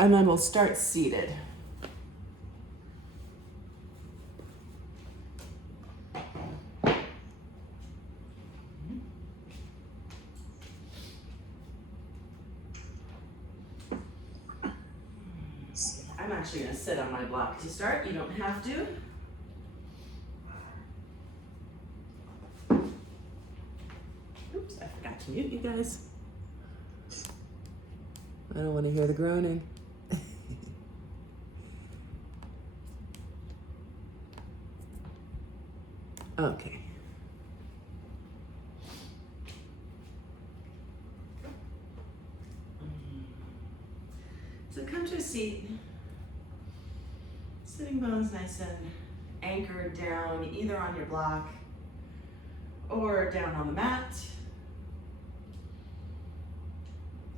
And then we'll start seated. I'm actually going to sit on my block to start. You don't have to. Oops, I forgot to mute you guys. I don't want to hear the groaning. Okay. So come to a seat. Sitting bones nice and anchored down either on your block or down on the mat.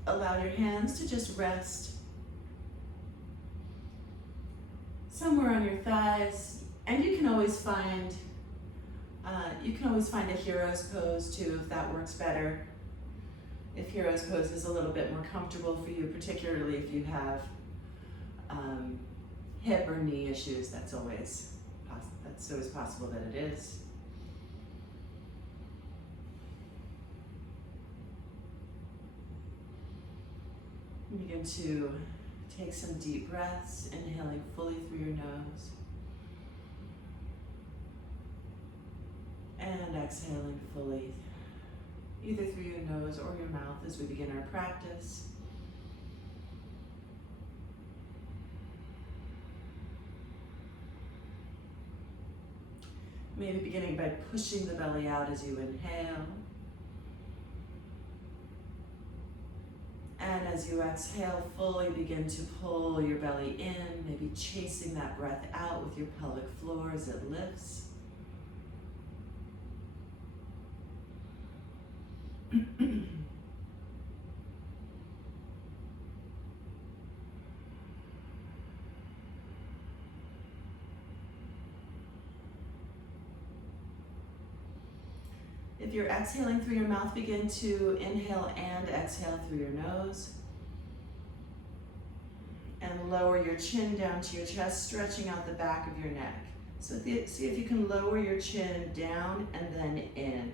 Allow your hands to just rest somewhere on your thighs, and you can always find a hero's pose too if that works better. If hero's pose is a little bit more comfortable for you, particularly if you have hip or knee issues, that's always possible that it is. Begin to take some deep breaths, inhaling fully through your nose. And exhaling fully, either through your nose or your mouth as we begin our practice. Maybe beginning by pushing the belly out as you inhale. And as you exhale, fully begin to pull your belly in, maybe chasing that breath out with your pelvic floor as it lifts. If you're exhaling through your mouth, begin to inhale and exhale through your nose. And lower your chin down to your chest, stretching out the back of your neck. So see if you can lower your chin down and then in.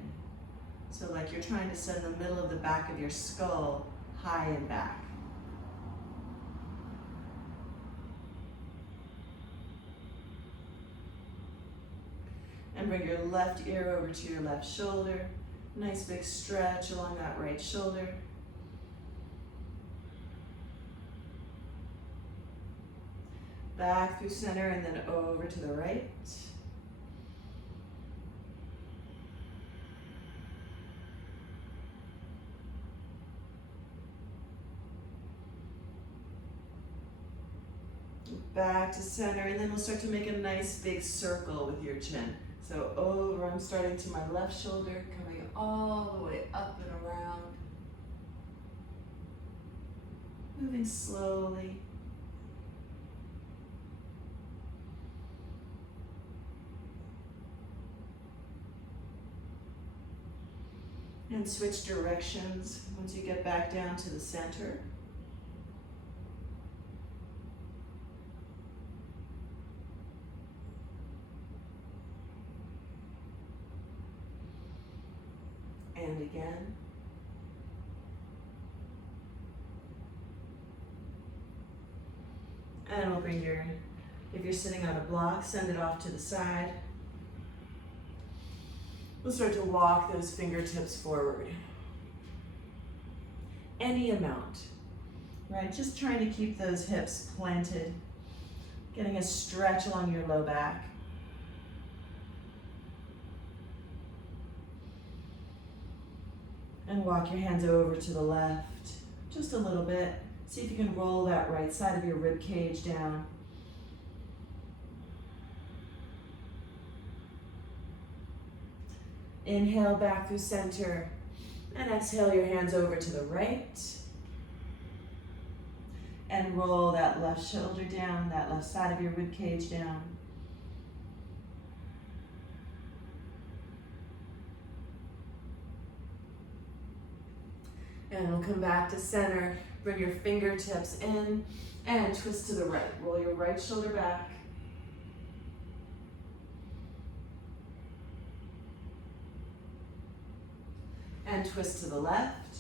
So like you're trying to send the middle of the back of your skull high and back. And bring your left ear over to your left shoulder. Nice big stretch along that right shoulder. Back through center and then over to the right. Back to center, and then we'll start to make a nice big circle with your chin. So over, I'm starting to my left shoulder, coming all the way up and around. Moving slowly. And switch directions once you get back down to the center. And again. And we'll bring if you're sitting on a block, send it off to the side. We'll start to walk those fingertips forward. Any amount, right? Just trying to keep those hips planted, getting a stretch along your low back. And walk your hands over to the left, just a little bit. See if you can roll that right side of your rib cage down. Inhale back through center, and exhale your hands over to the right. And roll that left shoulder down, that left side of your rib cage down. And we'll come back to center. Bring your fingertips in and twist to the right. Roll your right shoulder back. And twist to the left.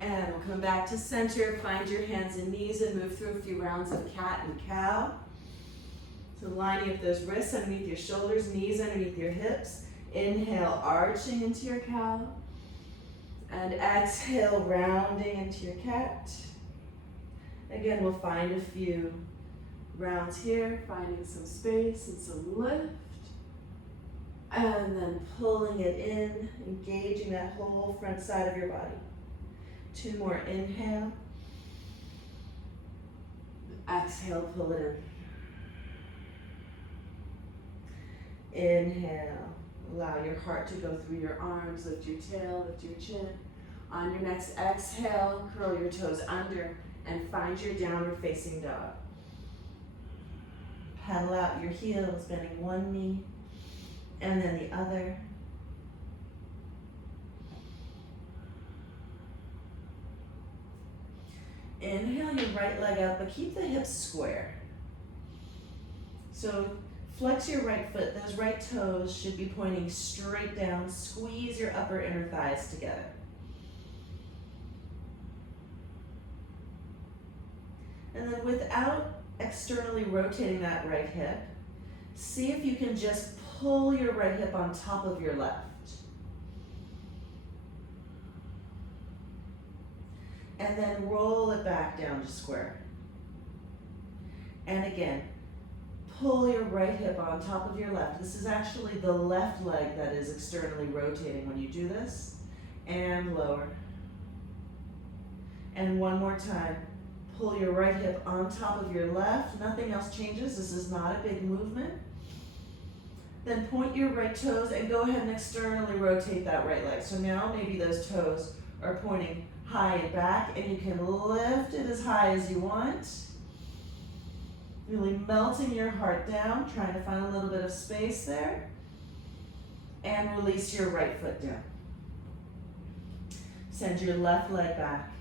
And we'll come back to center. Find your hands and knees and move through a few rounds of cat and cow. So lining up those wrists underneath your shoulders, knees underneath your hips. Inhale, arching into your cow. And exhale, rounding into your cat. Again, we'll find a few rounds here, finding some space and some lift. And then pulling it in, engaging that whole front side of your body. 2 more, inhale. Exhale, pull it in. Inhale, allow your heart to go through your arms, lift your tail, lift your chin. On your next exhale, curl your toes under and find your downward facing dog. Paddle out your heels, bending one knee and then the other. Inhale your right leg up, but keep the hips square. So flex your right foot. Those right toes should be pointing straight down. Squeeze your upper inner thighs together. And then without externally rotating that right hip, see if you can just pull your right hip on top of your left. And then roll it back down to square. And again, pull your right hip on top of your left. This is actually the left leg that is externally rotating when you do this. And lower. And one more time. Pull your right hip on top of your left. Nothing else changes. This is not a big movement. Then point your right toes and go ahead and externally rotate that right leg. So now maybe those toes are pointing high and back, and you can lift it as high as you want. Really melting your heart down, trying to find a little bit of space there. And release your right foot down. Send your left leg back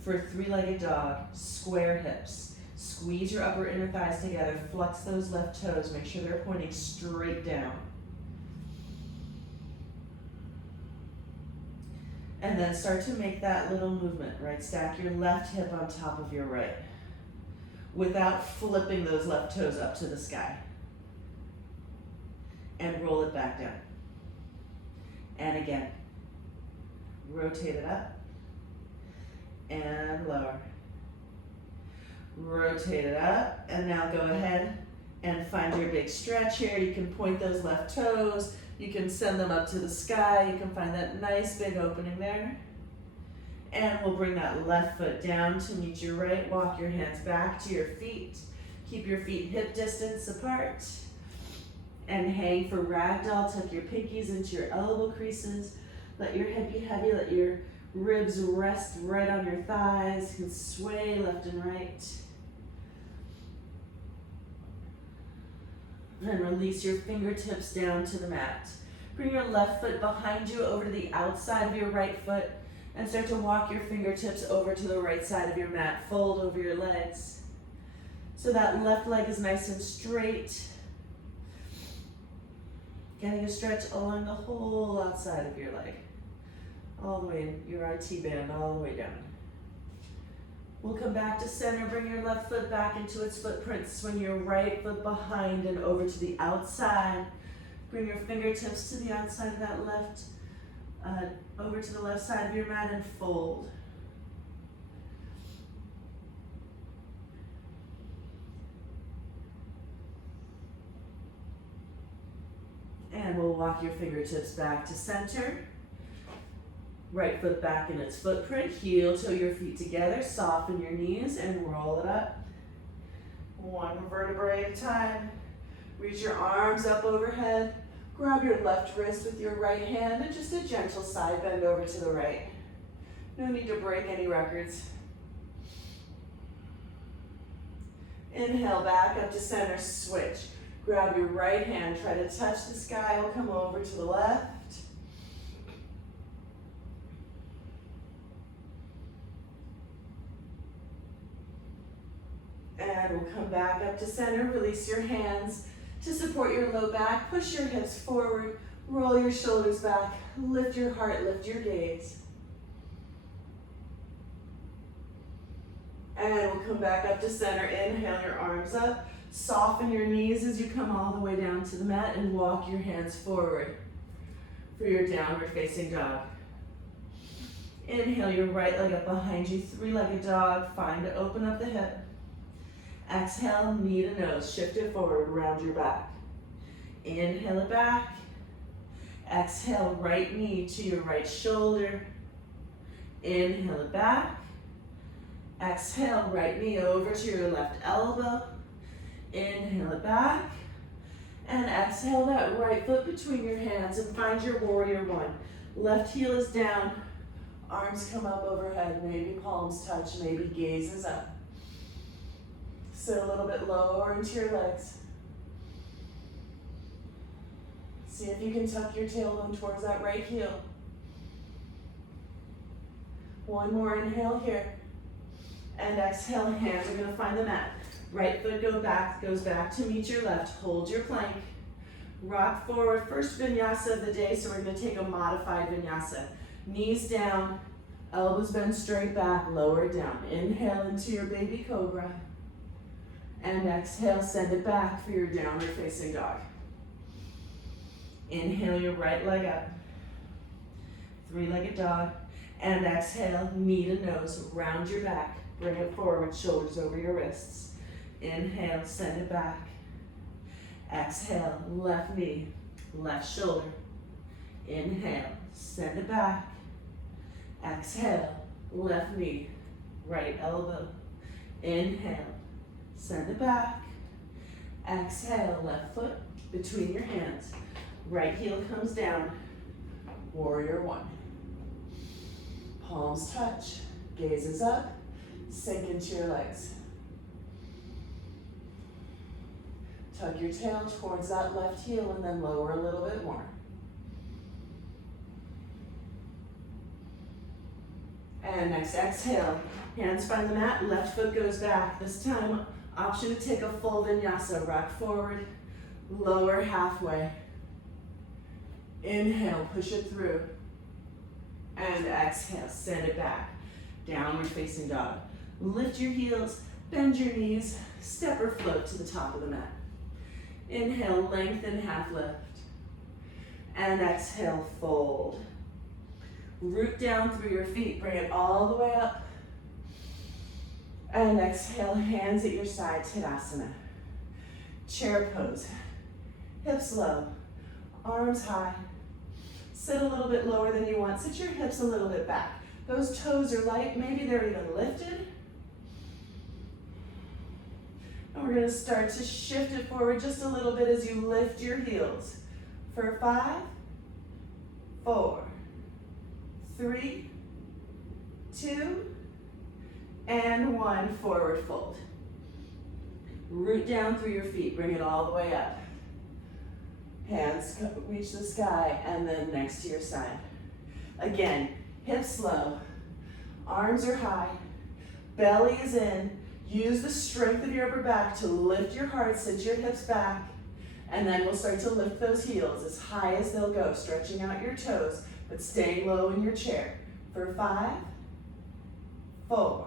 for a 3-legged dog, square hips. Squeeze your upper inner thighs together, flex those left toes, make sure they're pointing straight down. And then start to make that little movement, right? Stack your left hip on top of your right without flipping those left toes up to the sky. And roll it back down. And again, rotate it up and lower. Rotate it up, and now go ahead and find your big stretch here. You can point those left toes. You can send them up to the sky. You can find that nice big opening there. And we'll bring that left foot down to meet your right. Walk your hands back to your feet. Keep your feet hip distance apart. And hang for ragdoll. Tuck your pinkies into your elbow creases. Let your head be heavy. Let your ribs rest right on your thighs. You can sway left and right. And release your fingertips down to the mat. Bring your left foot behind you over to the outside of your right foot and start to walk your fingertips over to the right side of your mat. Fold over your legs. So that left leg is nice and straight. Getting a stretch along the whole outside of your leg. All the way in your IT band, all the way down. We'll come back to center. Bring your left foot back into its footprint. Swing your right foot behind and over to the outside. Bring your fingertips to the outside of that left, over to the left side of your mat and fold. And we'll walk your fingertips back to center. Right foot back in its footprint, heel toe your feet together, soften your knees and roll it up. One vertebrae at a time. Reach your arms up overhead. Grab your left wrist with your right hand and just a gentle side bend over to the right. No need to break any records. Inhale back up to center, switch. Grab your right hand, try to touch the sky, we'll come over to the left. And we'll come back up to center, release your hands to support your low back, push your hips forward, roll your shoulders back, lift your heart, lift your gaze. And we'll come back up to center, inhale your arms up, soften your knees as you come all the way down to the mat and walk your hands forward for your downward facing dog. Inhale your right leg up behind you, three-legged dog, find to open up the hip. Exhale, knee to nose, shift it forward, round your back. Inhale it back. Exhale, right knee to your right shoulder. Inhale it back. Exhale, right knee over to your left elbow. Inhale it back. And exhale that right foot between your hands and find your warrior one. Left heel is down, arms come up overhead, maybe palms touch, maybe gaze is up. Sit a little bit lower into your legs. See if you can tuck your tailbone towards that right heel. One more inhale here. And exhale, hands are gonna find the mat. Right foot goes back to meet your left. Hold your plank. Rock forward, first vinyasa of the day, so we're gonna take a modified vinyasa. Knees down, elbows bend straight back, lower down. Inhale into your baby cobra. And exhale, send it back for your downward facing dog. Inhale your right leg up. Three-legged dog. And exhale, knee to nose, round your back. Bring it forward, shoulders over your wrists. Inhale, send it back. Exhale, left knee, left shoulder. Inhale, send it back. Exhale, left knee, right elbow. Inhale, send it back. Exhale, left foot between your hands. Right heel comes down, warrior one. Palms touch, gaze is up, sink into your legs. Tuck your tail towards that left heel and then lower a little bit more. And next, exhale. Hands find the mat, left foot goes back. This time, option to take a full vinyasa. Rock forward, lower halfway. Inhale, push it through. And exhale, send it back. Downward facing dog. Lift your heels, bend your knees, step or float to the top of the mat. Inhale, lengthen, half lift. And exhale, fold. Root down through your feet, bring it all the way up. And exhale, hands at your sides, Tadasana. Chair pose. Hips low, arms high. Sit a little bit lower than you want. Sit your hips a little bit back. Those toes are light, maybe they're even lifted. And we're gonna start to shift it forward just a little bit as you lift your heels. For 5, 4, 3, 2, and 1, forward fold. Root down through your feet, bring it all the way up. Hands reach the sky and then next to your side. Again, hips low, arms are high, belly is in. Use the strength of your upper back to lift your heart, sit your hips back, and then we'll start to lift those heels as high as they'll go, stretching out your toes, but staying low in your chair. For 5, 4,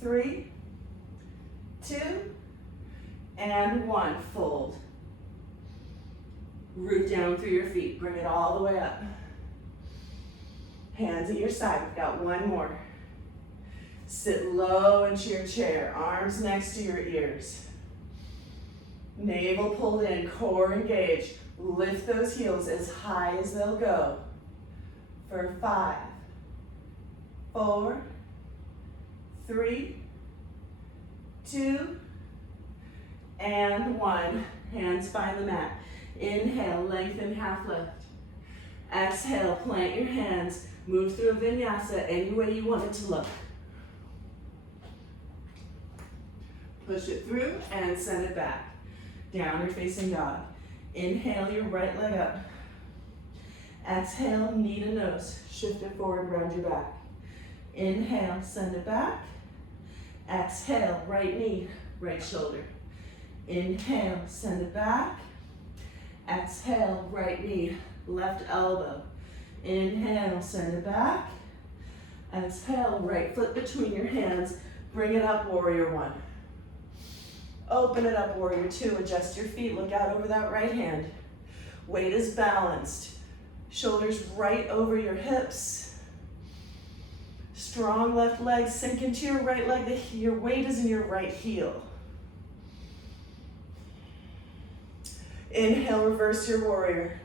3, 2, and 1, fold. Root down through your feet, bring it all the way up. Hands at your side, we've got one more. Sit low into your chair, arms next to your ears. Navel pulled in, core engaged. Lift those heels as high as they'll go. For 5, 4, 3, 2, and 1. Hands find the mat. Inhale, lengthen, half lift. Exhale, plant your hands. Move through a vinyasa any way you want it to look. Push it through and send it back. downward facing dog. Inhale your right leg up. Exhale, knee to nose. Shift it forward, round your back. Inhale, send it back. Exhale, right knee, right shoulder. Inhale, send it back. Exhale, right knee, left elbow. Inhale, send it back. Exhale, right foot between your hands. Bring it up, warrior one. Open it up, warrior two. Adjust your feet, look out over that right hand. Weight is balanced. Shoulders right over your hips. Strong left leg, sink into your right leg. Your weight is in your right heel. Inhale, reverse your warrior.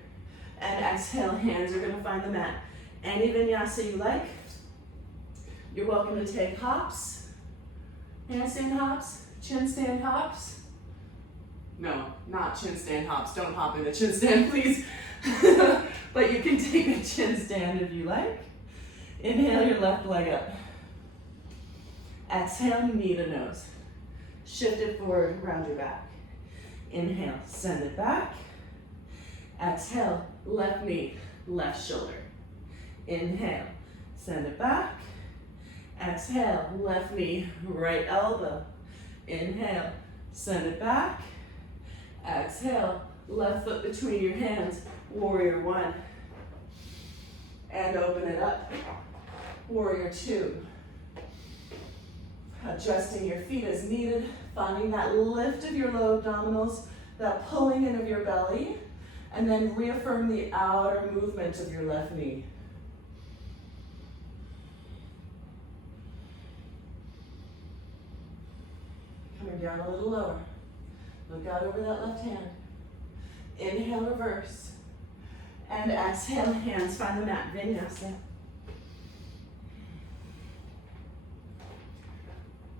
And exhale, hands are gonna find the mat. Any vinyasa you like. You're welcome to take hops. Handstand hops, chin stand hops. No, not chin stand hops. Don't hop in the chin stand, please. But you can take a chin stand if you like. Inhale your left leg up. Exhale, knee to nose. Shift it forward, round your back. Inhale, send it back. Exhale, left knee, left shoulder. Inhale, send it back. Exhale, left knee, right elbow. Inhale, send it back. Exhale, left foot between your hands, warrior one. And open it up, warrior two. Adjusting your feet as needed, finding that lift of your low abdominals, that pulling in of your belly, and then reaffirm the outer movement of your left knee. Coming down a little lower. Look out over that left hand. Inhale, reverse. And exhale, hands find the mat, Vinyasa.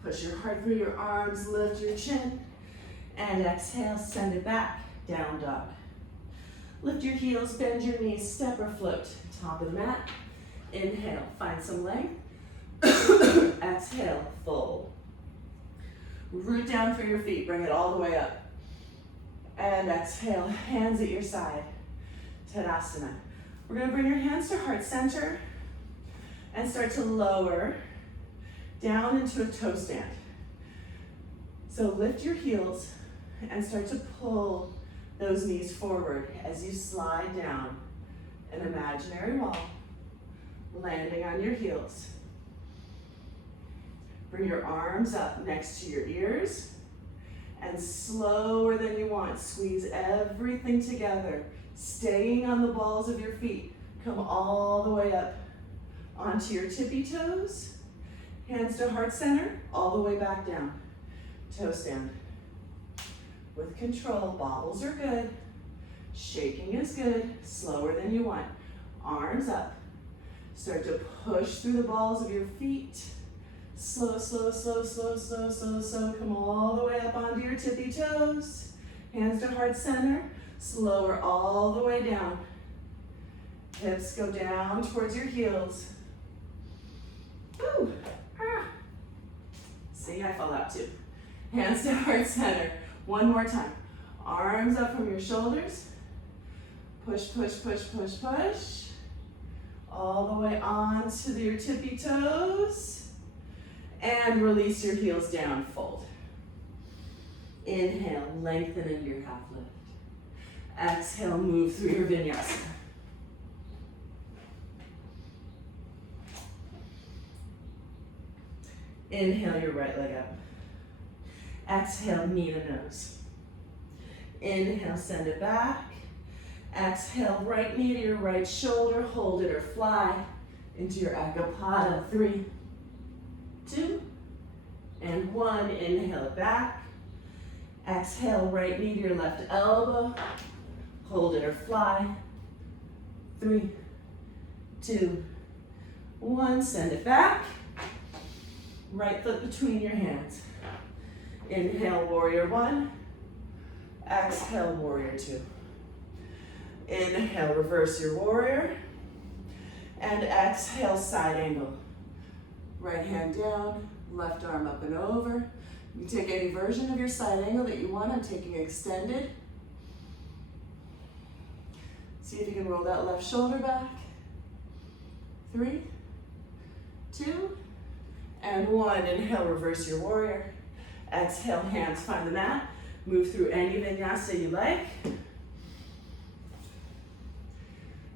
Push your heart through your arms, lift your chin. And exhale, send it back, down dog. Lift your heels, bend your knees, step or float. Top of the mat. Inhale, find some length. Exhale, fold. Root down through your feet, bring it all the way up. And exhale, hands at your side. Tadasana. We're gonna bring your hands to heart center and start to lower down into a toe stand. So lift your heels and start to pull those knees forward as you slide down an imaginary wall, landing on your heels. Bring your arms up next to your ears and slower than you want, squeeze everything together, staying on the balls of your feet. Come all the way up onto your tippy toes, hands to heart center, all the way back down. Toe stand. With control, bobbles are good, shaking is good, slower than you want. Arms up. Start to push through the balls of your feet. Slow, slow, slow, slow, slow, slow, slow. Come all the way up onto your tippy toes. Hands to heart center. Slower all the way down. Hips go down towards your heels. Woo. Ah. See, I fall out too. Hands to heart center. One more time. Arms up from your shoulders. Push, push, push, push, push. All the way onto your tippy toes. And release your heels down, fold. Inhale, lengthen into your half lift. Exhale, move through your vinyasa. Inhale your right leg up. Exhale, knee to nose. Inhale, send it back. Exhale, right knee to your right shoulder, hold it or fly into your Akapada. 3, 2, and 1. Inhale it back. Exhale, right knee to your left elbow. Hold it or fly. 3, 2, 1. Send it back. Right foot between your hands. Inhale, warrior 1. Exhale, warrior 2. Inhale, reverse your warrior. And exhale, side angle. Right hand down, left arm up and over. You take any version of your side angle that you want. I'm taking extended. See if you can roll that left shoulder back. 3, 2, and 1. Inhale, reverse your warrior. Exhale, hands find the mat. Move through any vinyasa you like.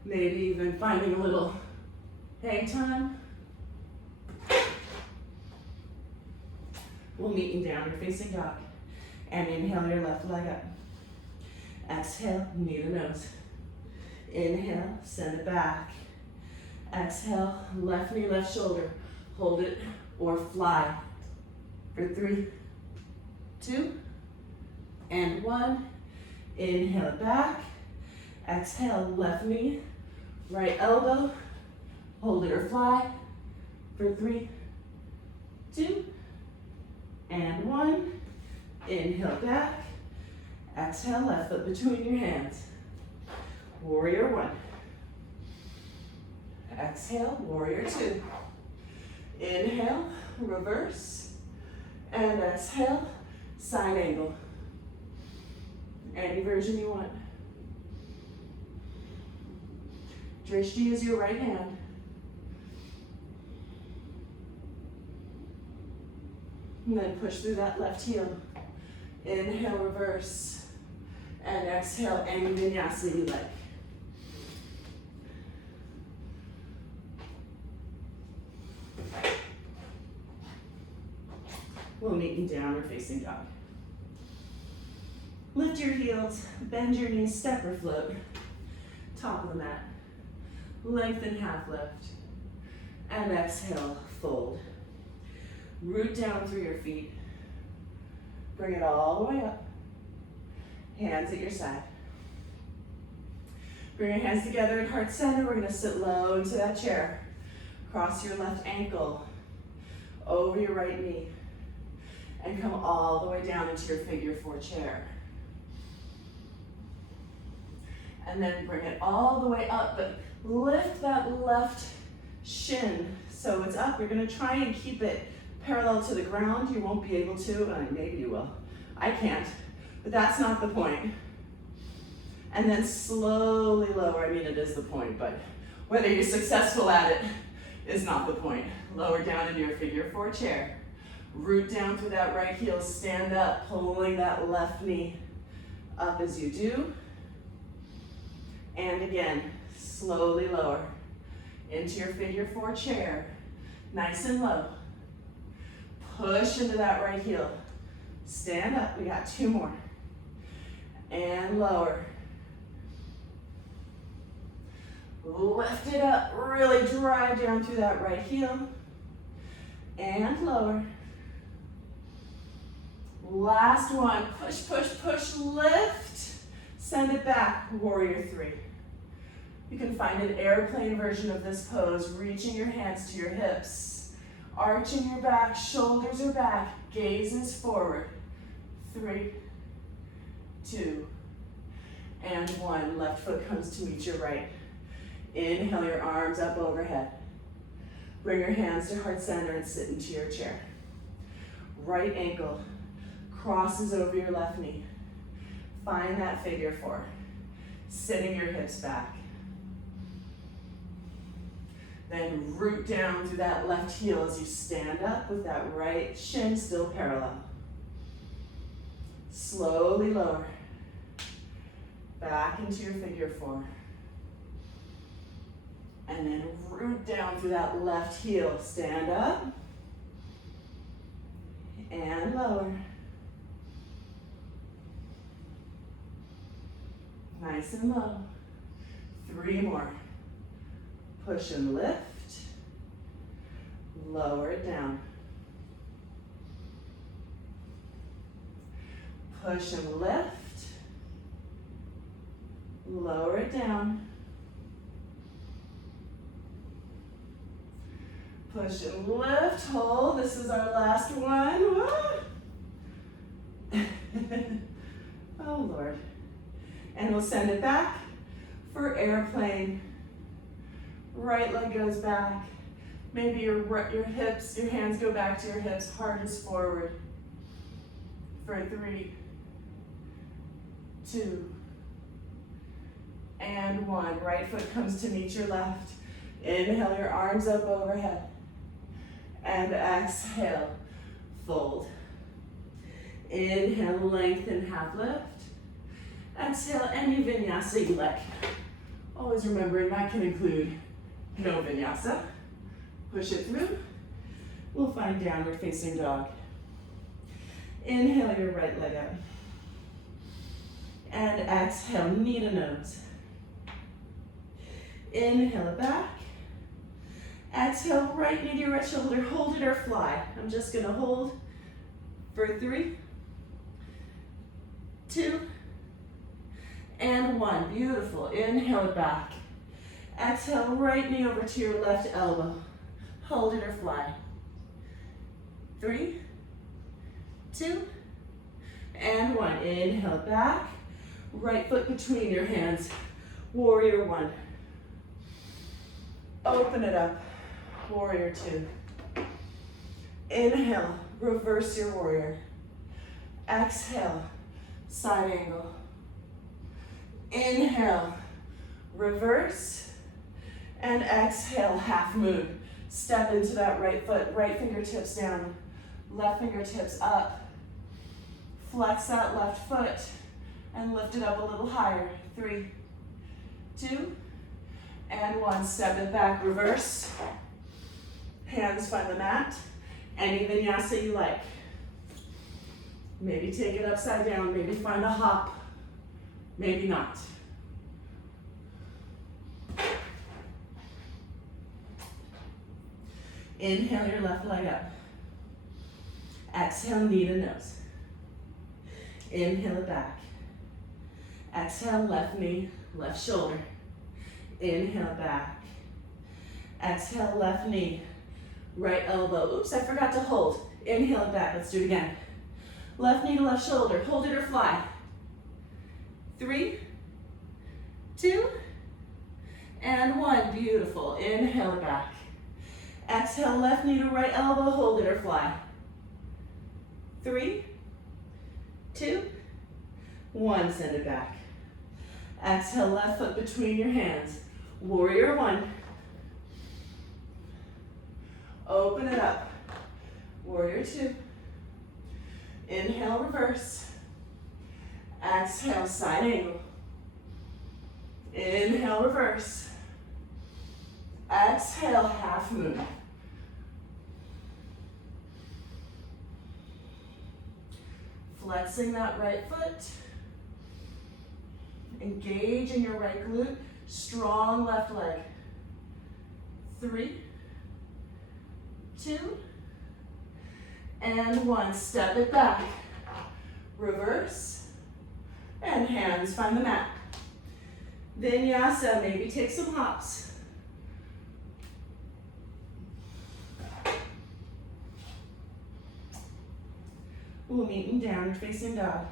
Maybe even finding a little hang time. We'll meet in downward facing dog. And inhale your left leg up. Exhale, knee to nose. Inhale, send it back. Exhale, left knee, left shoulder. Hold it or fly. For 3, 2, and 1. Inhale it back. Exhale, left knee, right elbow. Hold it or fly. For 3, 2, and 1. Inhale back. Exhale, left foot between your hands. Warrior 1. Exhale, warrior 2. Inhale, reverse. And exhale, side angle. Any version you want. Drishti is your right hand. And then push through that left heel. Inhale, reverse. And exhale, any vinyasa you like. We'll meet in downward facing dog. Lift your heels, bend your knees, step or float. Top of the mat. Lengthen half lift. And exhale, fold. Root down through your feet. Bring it all the way up. Hands at your side. Bring your hands together at heart center. We're gonna sit low into that chair. Cross your left ankle over your right knee. And come all the way down into your figure 4 chair. And then bring it all the way up, but lift that left shin so it's up. You're gonna try and keep it parallel to the ground. You won't be able to, maybe you will. I can't, but that's not the point. And then slowly lower. I mean, it is the point, but whether you're successful at it is not the point. Lower down into your figure 4 chair. Root down through that right heel, stand up, pulling that left knee up as you do. And again, slowly lower into your figure 4 chair. Nice and low. Push into that right heel. Stand up, we got 2 more. And lower. Lift it up, really drive down through that right heel. And lower. Last one, push, push, push, lift. Send it back, warrior 3. You can find an airplane version of this pose, reaching your hands to your hips, arching your back, shoulders are back, gaze is forward. 3, 2, and 1. Left foot comes to meet your right. Inhale your arms up overhead. Bring your hands to heart center and sit into your chair. Right ankle crosses over your left knee. Find that figure 4. Sitting your hips back. Then root down through that left heel as you stand up with that right shin still parallel. Slowly lower. Back into your figure 4. And then root down through that left heel. Stand up. And lower. Nice and low. 3 more. Push and lift. Lower it down. Push and lift. Lower it down. Push and lift. Hold. This is our last one. Oh, Lord. And we'll send it back for airplane. Right leg goes back. Maybe your hips, your hands go back to your hips, heart is forward. for 3, 2, and 1. Right foot comes to meet your left. Inhale your arms up overhead. And exhale, fold. Inhale, lengthen, half lift. Exhale, any vinyasa you like. Always remembering that can include no vinyasa. Push it through. We'll find downward facing dog. Inhale your right leg up. And exhale, knee to nose. Inhale it back. Exhale, right knee to your right shoulder. Hold it or fly. I'm just gonna hold for 3, 2, and 1. Beautiful. Inhale it back. Exhale, right knee over to your left elbow. Hold it or fly. 3, 2, and 1. Inhale back. Right foot between your hands. Warrior 1. Open it up. Warrior 2. Inhale, reverse your warrior. Exhale, side angle. Inhale, reverse, and exhale, half moon. Step into that right foot, right fingertips down, left fingertips up. Flex that left foot and lift it up a little higher. 3, 2, and 1. Step it back, reverse. Hands find the mat. Any vinyasa you like. Maybe take it upside down, maybe find a hop, maybe not. Inhale your left leg up. Exhale, knee to nose. Inhale it back. Exhale, left knee, left shoulder. Inhale back. Exhale, left knee, right elbow. Oops, I forgot to hold. Inhale it back. Let's do it again. Left knee to left shoulder. Hold it or fly. 3, 2, and 1. Beautiful. Inhale it back. Exhale, left knee to right elbow. Hold it or fly. 3, 2, 1. Send it back. Exhale, left foot between your hands. Warrior 1. Open it up. Warrior 2. Inhale, reverse. Exhale, side angle. Inhale, reverse. Exhale, half moon. Flexing that right foot. Engage in your right glute. Strong left leg. 3, 2, and 1. Step it back. Reverse. And hands find the mat. Vinyasa, maybe take some hops. We'll meet in downward facing dog.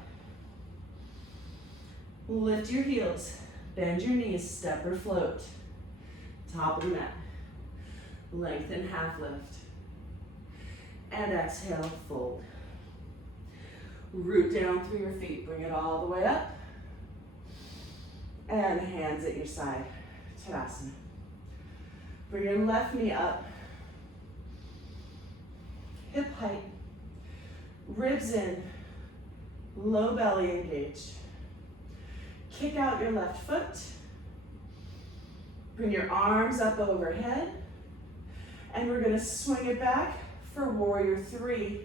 Lift your heels, bend your knees, step or float. Top of the mat. Lengthen, half lift. And exhale, fold. Root down through your feet, bring it all the way up. And hands at your side, Tadasana. Bring your left knee up. Hip height. Ribs in, low belly engaged. Kick out your left foot. Bring your arms up overhead. And we're gonna swing it back for warrior 3.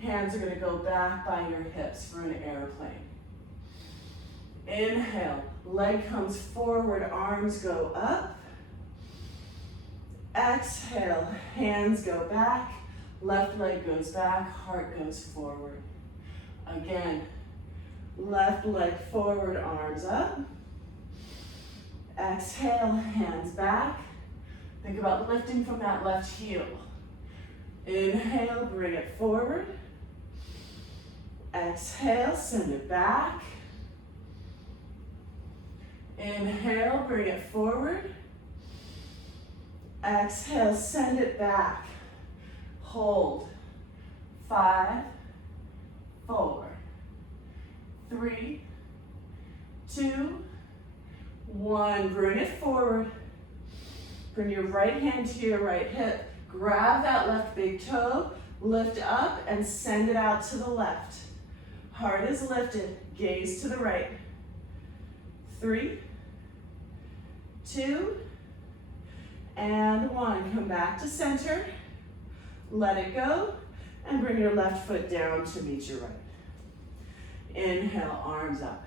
Hands are gonna go back by your hips for an airplane. Inhale, leg comes forward, arms go up. Exhale, hands go back. Left leg goes back, heart goes forward. Again, left leg forward, arms up. Exhale, hands back. Think about lifting from that left heel. Inhale, bring it forward. Exhale, send it back. Inhale, bring it forward. Exhale, send it back. Hold. 5, 4, 3, 2, 1. Bring it forward. Bring your right hand to your right hip. Grab that left big toe, lift up and send it out to the left. Heart is lifted, gaze to the right. 3, 2, and 1. Come back to center. Let it go and bring your left foot down to meet your right. Inhale, arms up.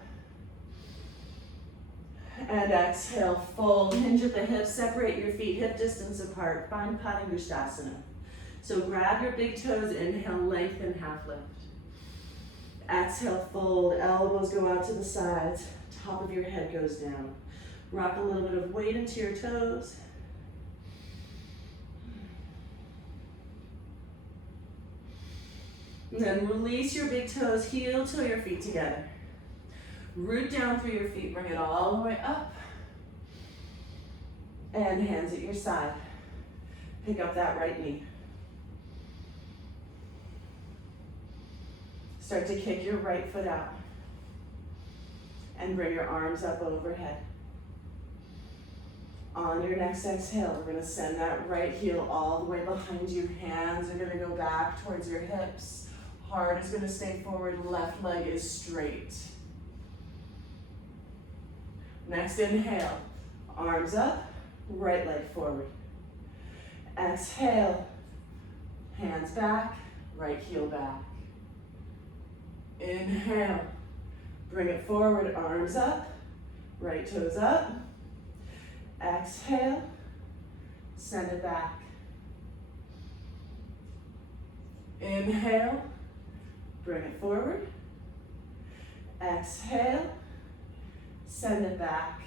And exhale, fold, hinge at the hips, separate your feet hip distance apart. Find Padangusthasana. So grab your big toes, inhale, lengthen, half lift. Exhale, fold, elbows go out to the sides, top of your head goes down. Rock a little bit of weight into your toes. And then release your big toes, heel toe your feet together. Root down through your feet, bring it all the way up. And hands at your side. Pick up that right knee. Start to kick your right foot out. And bring your arms up overhead. On your next exhale, we're gonna send that right heel all the way behind you. Hands are gonna go back towards your hips. Heart is gonna stay forward, left leg is straight. Next inhale, arms up, right leg forward. Exhale, hands back, right heel back. Inhale, bring it forward, arms up, right toes up. Exhale, send it back. Inhale, bring it forward. Exhale, send it back.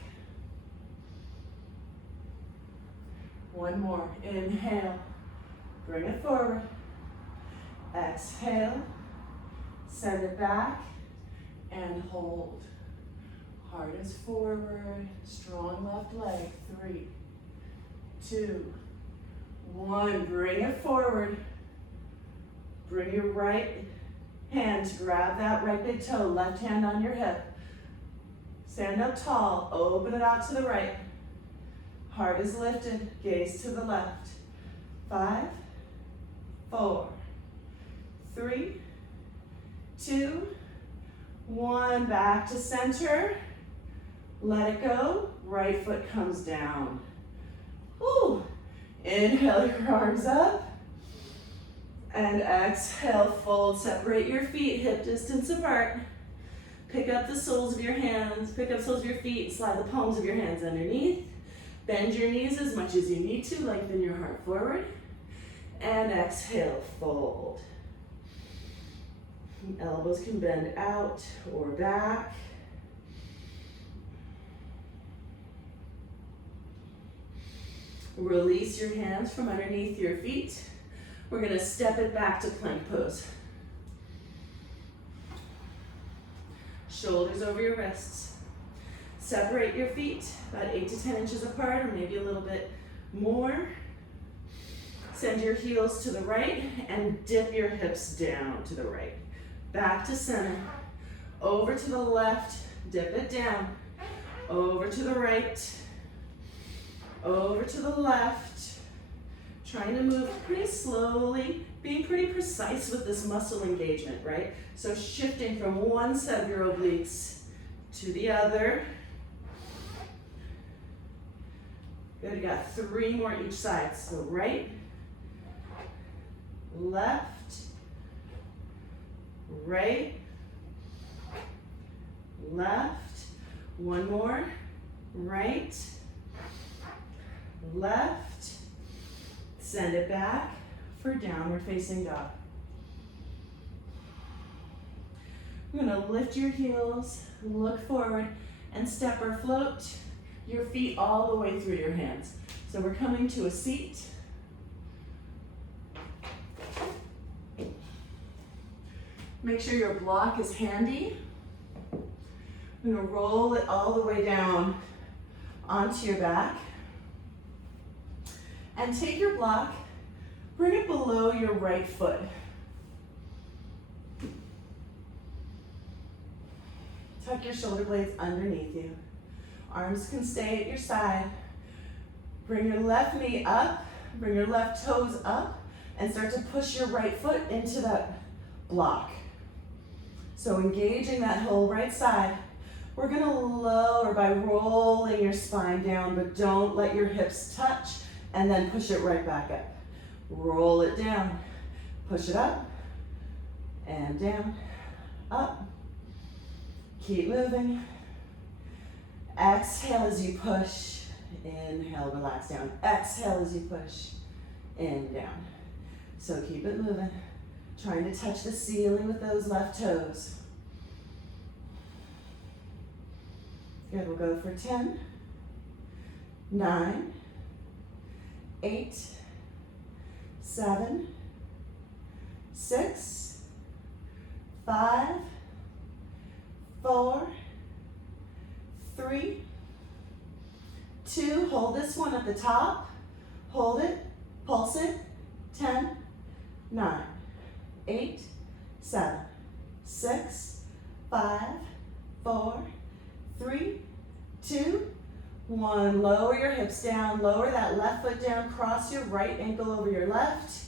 One more. Inhale, bring it forward. Exhale, send it back, and hold. Heart is forward, strong left leg. 3, 2, 1. Bring it forward. Bring your right hand to grab that right big toe, left hand on your hip. Stand up tall, open it out to the right. Heart is lifted, gaze to the left. 5, 4, 3, 2, 1. Back to center. Let it go. Right foot comes down. Woo. Inhale your arms up. And exhale, fold. Separate your feet, hip distance apart. Pick up the soles of your hands, pick up soles of your feet, slide the palms of your hands underneath. Bend your knees as much as you need to, lengthen your heart forward. And exhale, fold. Elbows can bend out or back. Release your hands from underneath your feet. We're gonna step it back to plank pose. Shoulders over your wrists. Separate your feet about 8 to 10 inches apart, or maybe a little bit more. Send your heels to the right and dip your hips down to the right. Back to center. Over to the left, dip it down. Over to the right. Over to the left. Trying to move pretty slowly, being pretty precise with this muscle engagement, right? So shifting from one set of your obliques to the other. Good, you got 3 more each side. So right, left, right, left. One more, right, left. Send it back for downward facing dog. You're gonna lift your heels, look forward, and step or float your feet all the way through your hands. So we're coming to a seat. Make sure your block is handy. I'm gonna roll it all the way down onto your back. And take your block, bring it below your right foot. tuck your shoulder blades underneath you. Arms can stay at your side. Bring your left knee up, bring your left toes up, and start to push your right foot into that block. So engaging that whole right side. We're gonna lower by rolling your spine down, but don't let your hips touch, and then push it right back up. Roll it down, push it up, and down, up. Keep moving. Exhale as you push. Inhale, relax down. Exhale as you push. In, down. So keep it moving. Trying to touch the ceiling with those left toes. Good, we'll go for 10, 9, 8, 7, 6, 5, 4, 3, 2, hold this one at the top, hold it, pulse it, 10, 9, 8, 7, 6, 5, 4, 3, 2, 1. Lower your hips down, lower that left foot down, cross your right ankle over your left.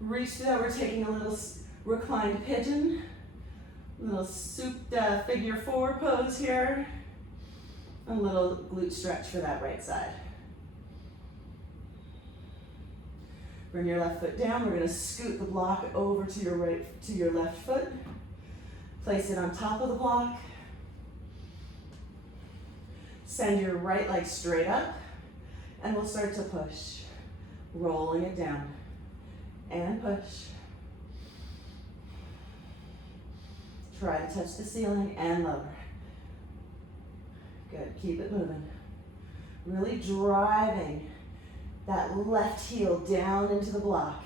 Reach through that, we're taking a little reclined pigeon, little souped figure 4 pose here. A little glute stretch for that right side. Bring your left foot down, we're gonna scoot the block over to your left foot. Place it on top of the block. Send your right leg straight up, and we'll start to push. Rolling it down, and push. Try to touch the ceiling and lower. Good, keep it moving. Really driving that left heel down into the block.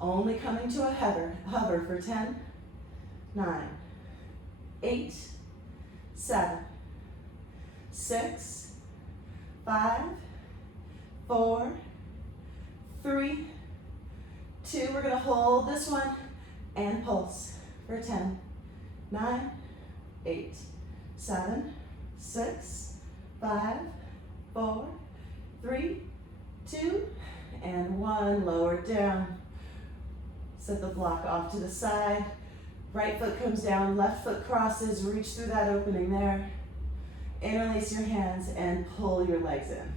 Only coming to a hover for 10, 9, 8, 7, 6, 5, 4, 3, 2. We're gonna hold this one and pulse for 10, 9, 8, 7, 6, 5, 4, 3, 2, and 1. Lower it down. Set the block off to the side. Right foot comes down, left foot crosses, reach through that opening there. Interlace your hands and pull your legs in.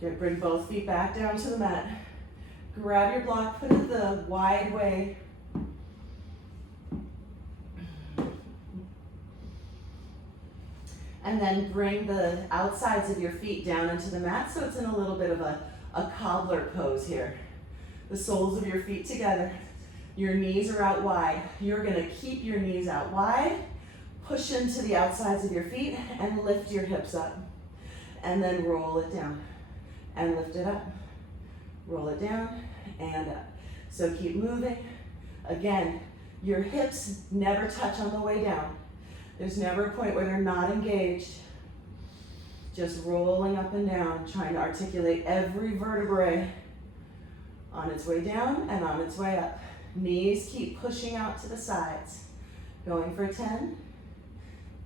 Good, bring both feet back down to the mat. Grab your block, put it the wide way. And then bring the outsides of your feet down into the mat so it's in a little bit of a cobbler pose here. The soles of your feet together. Your knees are out wide. You're gonna keep your knees out wide, push into the outsides of your feet and lift your hips up. And then roll it down and lift it up. Roll it down and up. So keep moving. Again, your hips never touch on the way down. There's never a point where they're not engaged. Just rolling up and down, trying to articulate every vertebrae on its way down and on its way up. Knees keep pushing out to the sides. Going for 10,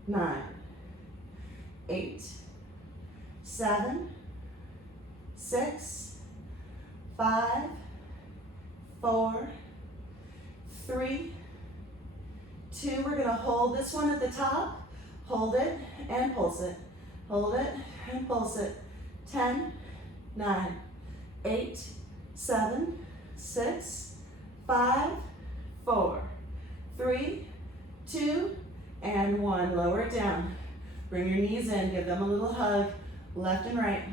9, 8, 7, 6, 5, 4, 3, 2. We're gonna hold this one at the top. Hold it and pulse it. Hold it and pulse it. 10, 9, 8, 7, 6, 5, 4, 3, 2, and 1. Lower it down. Bring your knees in, give them a little hug, left and right.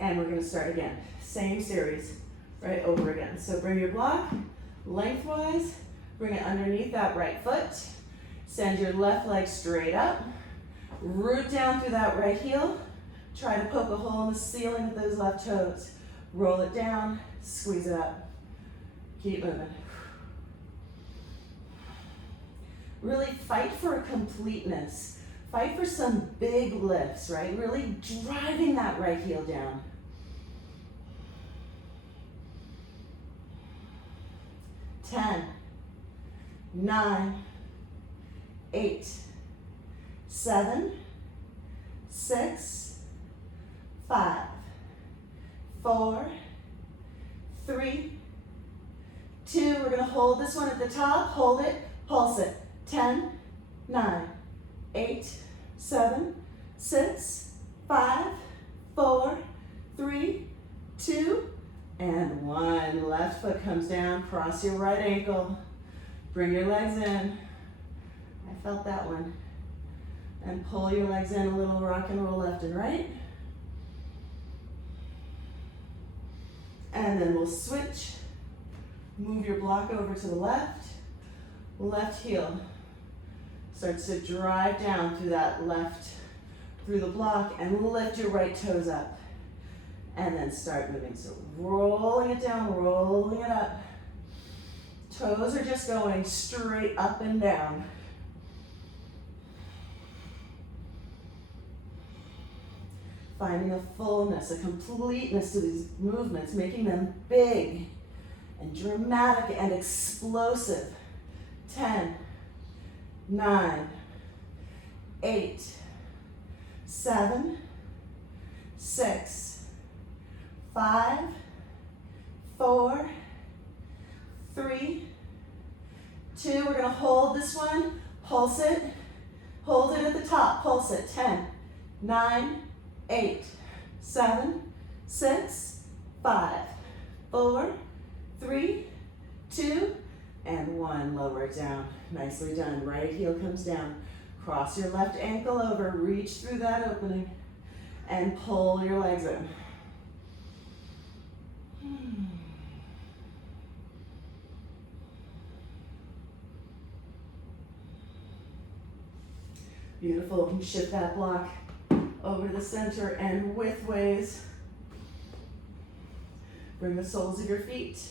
And we're gonna start again. Same series, right over again. So bring your block lengthwise, bring it underneath that right foot. Send your left leg straight up. Root down through that right heel. Try to poke a hole in the ceiling with those left toes. Roll it down, squeeze it up. Keep moving. Really fight for a completeness. Fight for some big lifts, right? Really driving that right heel down. 10, 9, 8, 7, 6, 5, 4, 3, 2. We're gonna hold this one at the top, hold it, pulse it. 10, 9, 8, 7, 6, 5, 4, 3, 2, and 1. Left foot comes down, cross your right ankle. Bring your legs in. I felt that one. And pull your legs in a little, rock and roll left and right. And then we'll switch. Move your block over to the left. Left heel starts to drive down through that left, through the block, and lift your right toes up. And then start moving. So rolling it down, rolling it up. Toes are just going straight up and down. Finding a fullness, a completeness to these movements, making them big and dramatic and explosive. 10, 9, 8, 7, 6, 5, 4, 3, 2. We're gonna hold this one, pulse it, hold it at the top, pulse it. 10, 9, 8, 7, 6, 5, 4, 3, 2, and 1. Lower it down. Nicely done. Right heel comes down. Cross your left ankle over, reach through that opening, and pull your legs in. Beautiful. You can shift that block over the center and widthways. Bring the soles of your feet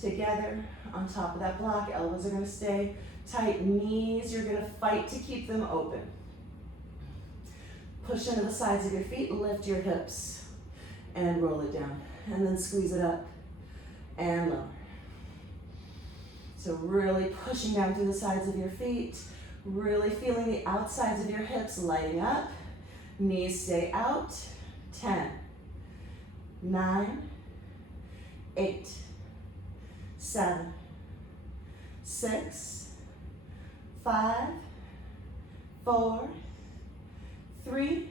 together on top of that block. Elbows are going to stay tight. Knees, you're going to fight to keep them open. Push into the sides of your feet, lift your hips, and roll it down. And then squeeze it up and lower. So really pushing down through the sides of your feet, really feeling the outsides of your hips lighting up. Knees stay out. 10, 9, 8, 7, 6, 5, 4, 3,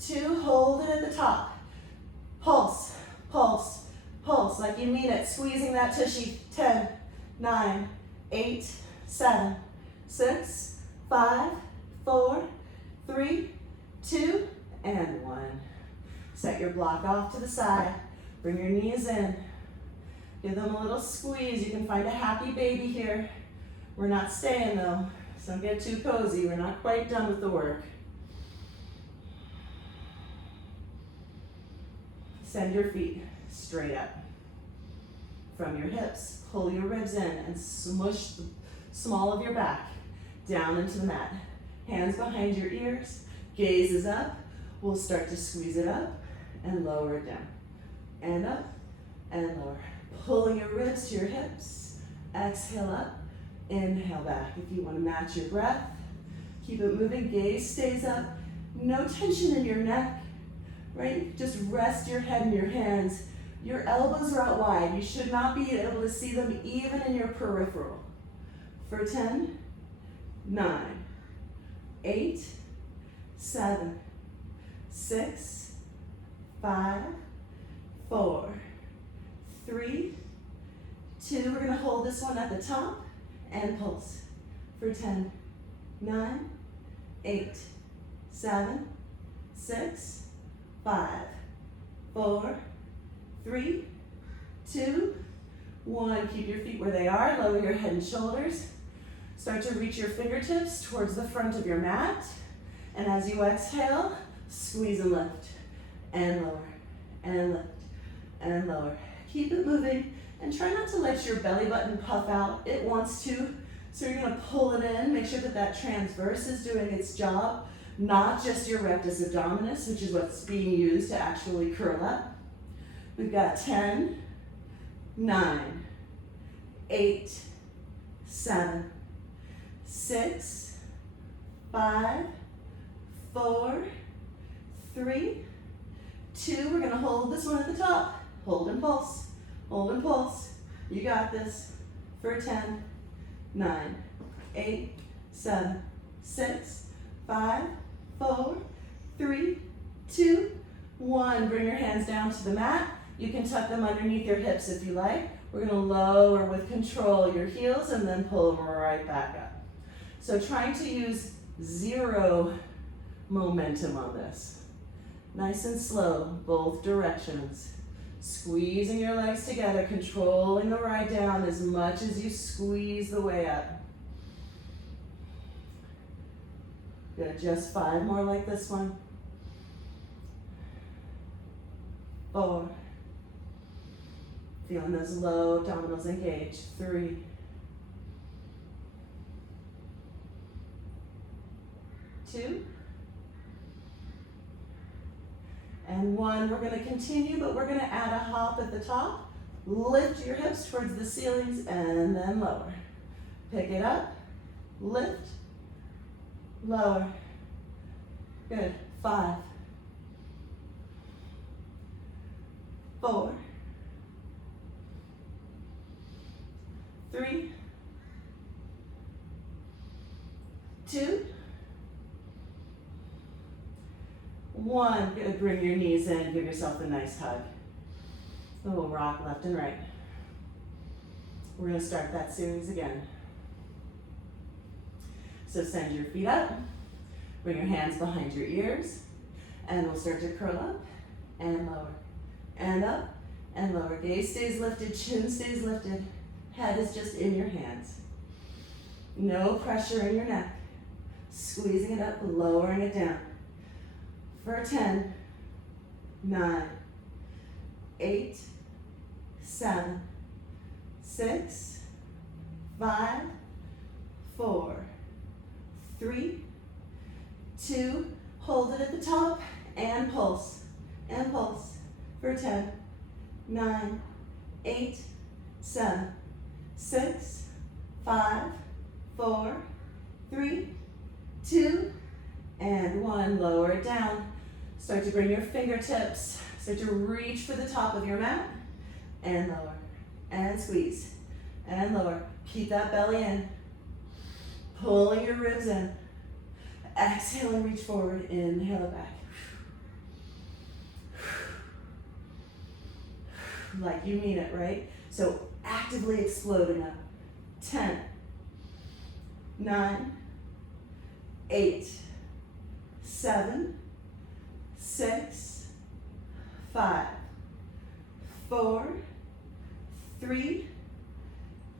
2. Hold it at the top. Pulse, pulse, pulse, like you mean it. Squeezing that tushy. 10, 9, 8, 7, 6, 5, 4, 3, 2, and 1. Set your block off to the side. Bring your knees in. Give them a little squeeze. You can find a happy baby here. We're not staying though, so don't get too cozy. We're not quite done with the work. Send your feet straight up. From your hips, pull your ribs in and smush the small of your back down into the mat. Hands behind your ears, gaze is up. We'll start to squeeze it up and lower it down. And up and lower. Pulling your ribs to your hips. Exhale up, inhale back. If you want to match your breath, keep it moving. Gaze stays up. No tension in your neck, right? Just rest your head in your hands. Your elbows are out wide. You should not be able to see them even in your peripheral. For 10, 9, 8, 7, 6, 5, 4, 3, 2. We're going to hold this one at the top and pulse. For 10, 9, 8, 7, 6, 5, 4, 3, 2, 1. Keep your feet where they are. Lower your head and shoulders. Start to reach your fingertips towards the front of your mat. And as you exhale, squeeze and lift. And lower. And lift. And lower. Keep it moving. And try not to let your belly button puff out. It wants to. So you're gonna pull it in, make sure that that transverse is doing its job, not just your rectus abdominis, which is what's being used to actually curl up. We've got 10, 9, 8, 7, 6, 5, 4, 3, 2. We're gonna hold this one at the top. Hold and pulse, hold and pulse. You got this for 10, 9, 8, 7, 6, 5, 4, 3, 2, 1. Bring your hands down to the mat. You can tuck them underneath your hips if you like. We're gonna lower with control your heels and then pull them right back up. So trying to use 0 momentum on this. Nice and slow, both directions. Squeezing your legs together, controlling the ride down as much as you squeeze the way up. Good, just 5 more like this one. 4. Feeling those low abdominals engage. 3. 2. And 1. We're going to continue, but we're going to add a hop at the top. Lift your hips towards the ceilings and then lower. Pick it up, lift, lower. Good. 5, 4, 3, 2, 1. Good. Bring your knees in. Give yourself a nice hug. A little rock left and right. We're going to start that series again. So send your feet up. Bring your hands behind your ears. And we'll start to curl up and lower. And up and lower. Gaze stays lifted. Chin stays lifted. Head is just in your hands. No pressure in your neck. Squeezing it up, lowering it down. For 10, 9, 8, 7, 6, 5, 4, 3, 2, hold it at the top, and pulse, for 10, 9, 8, 7, 6, 5, 4, 3, 2, and 1. Lower it down. Start to bring your fingertips, start to reach for the top of your mat, and lower, and squeeze, and lower. Keep that belly in, pulling your ribs in. Exhale and reach forward, inhale it back. Like you mean it, right? So actively exploding up. 10, 9, 8, 7, 6, 5, 4, 3,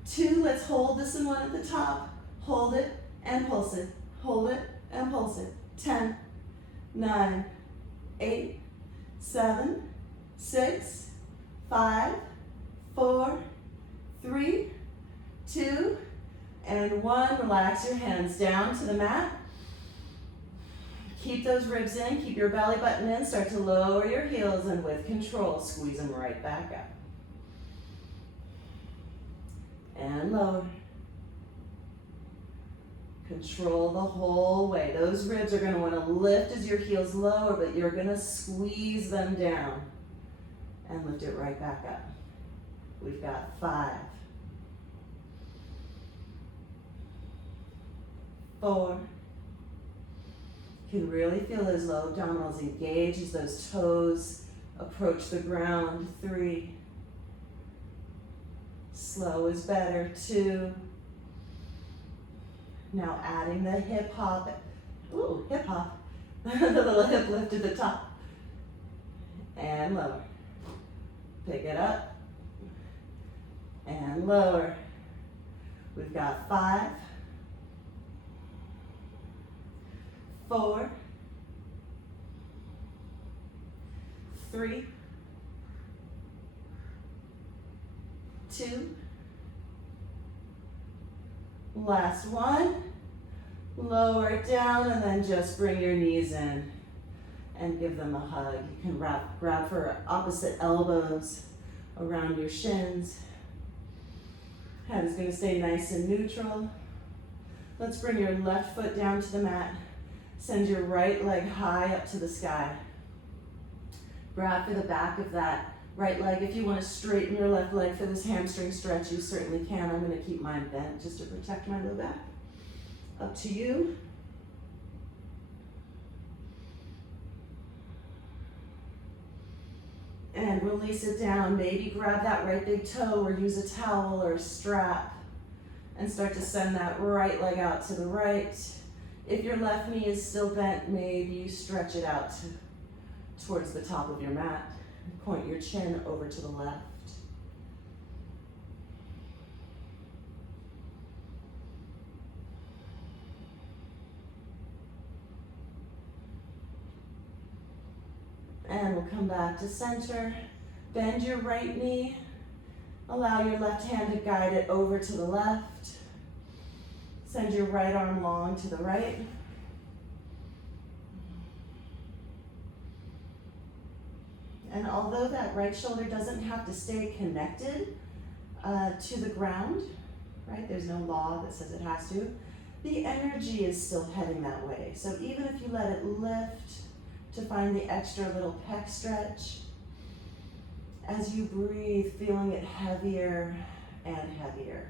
2. Let's hold this one at the top. Hold it and pulse it. Hold it and pulse it. 10, 9, 8, 7, 6, 5, 4, 3, 2, and 1. Relax your hands down to the mat. Keep those ribs in, keep your belly button in, start to lower your heels, and with control, squeeze them right back up. And lower. Control the whole way. Those ribs are going to want to lift as your heels lower, but you're going to squeeze them down and lift it right back up. We've got 5, 4. You can really feel those low abdominals engage as those toes approach the ground. 3. Slow is better. 2. Now adding the hip hop. Ooh, hip hop. The little hip lift at the top. And lower. Pick it up. And lower. We've got 5, 4, 3, 2, Last one. Lower it down and then just bring your knees in and give them a hug. You can grab for opposite elbows around your shins. Head is going to stay nice and neutral. Let's bring your left foot down to the mat. Send your right leg high up to the sky. Grab for the back of that right leg. If you want to straighten your left leg for this hamstring stretch, you certainly can. I'm going to keep mine bent just to protect my low back. Up to you. And release it down. Maybe grab that right big toe or use a towel or a strap and start to send that right leg out to the right. If your left knee is still bent, maybe you stretch it out towards the top of your mat. Point your chin over to the left. And we'll come back to center. Bend your right knee. Allow your left hand to guide it over to the left. Send your right arm long to the right. And although that right shoulder doesn't have to stay connected to the ground, right? There's no law that says it has to. The energy is still heading that way. So even if you let it lift to find the extra little pec stretch, as you breathe, feeling it heavier and heavier.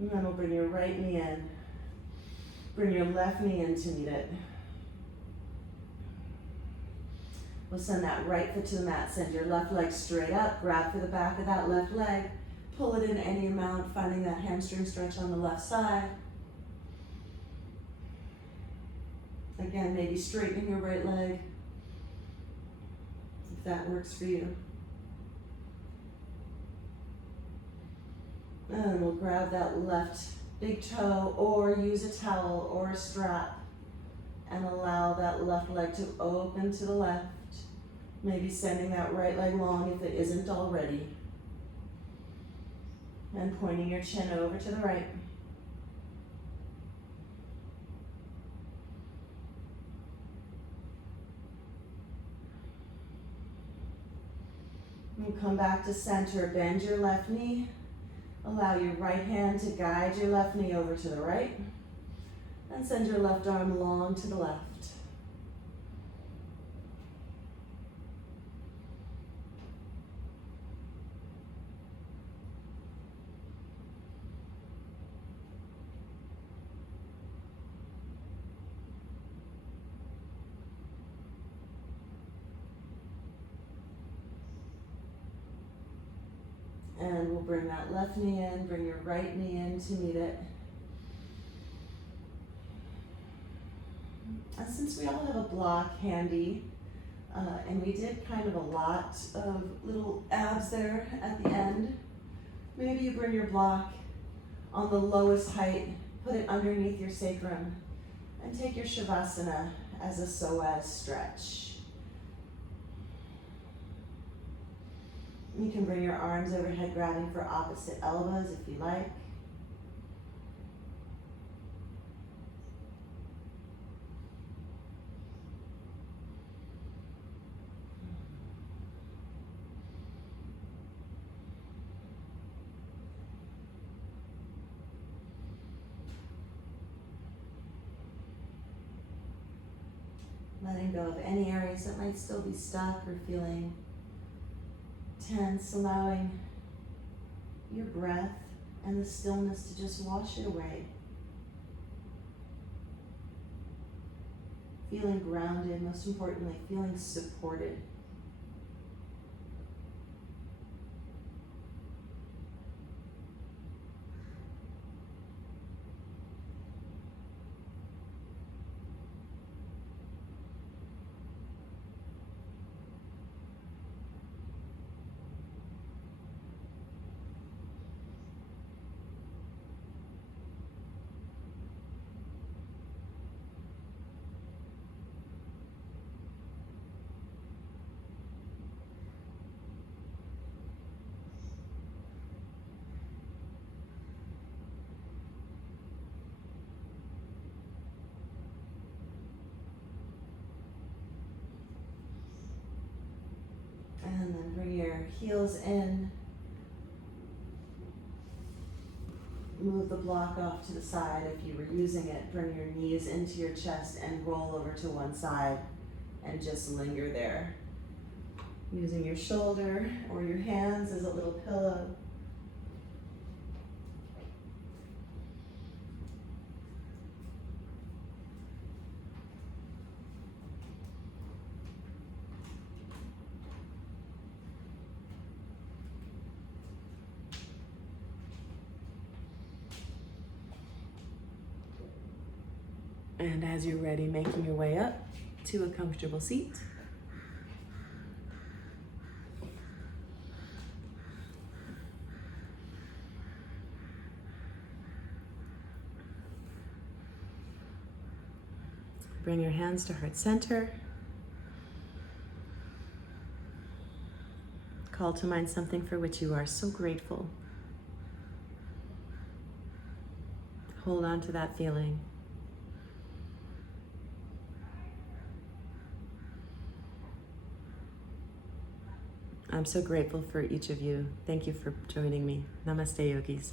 And then we'll bring your right knee in. Bring your left knee in to meet it. We'll send that right foot to the mat. Send your left leg straight up. Grab for the back of that left leg. Pull it in any amount, finding that hamstring stretch on the left side. Again, maybe straightening your right leg, if that works for you. And we'll grab that left big toe or use a towel or a strap and allow that left leg to open to the left. Maybe sending that right leg long if it isn't already. And pointing your chin over to the right. And come back to center. Bend your left knee. Allow your right hand to guide your left knee over to the right. And send your left arm long to the left. And we'll bring that left knee in, bring your right knee in to meet it. And since we all have a block handy, and we did kind of a lot of little abs there at the end, maybe you bring your block on the lowest height, put it underneath your sacrum, and take your Shavasana as a psoas stretch. You can bring your arms overhead, grabbing for opposite elbows if you like. Letting go of any areas that might still be stuck or feeling tense, allowing your breath and the stillness to just wash it away. Feeling grounded, most importantly, feeling supported. Bring your heels in. Move the block off to the side if you were using it. Bring your knees into your chest and roll over to one side and just linger there. Using your shoulder or your hands as a little pillow. And as you're ready, making your way up to a comfortable seat. Bring your hands to heart center. Call to mind something for which you are so grateful. Hold on to that feeling. I'm so grateful for each of you. Thank you for joining me. Namaste, yogis.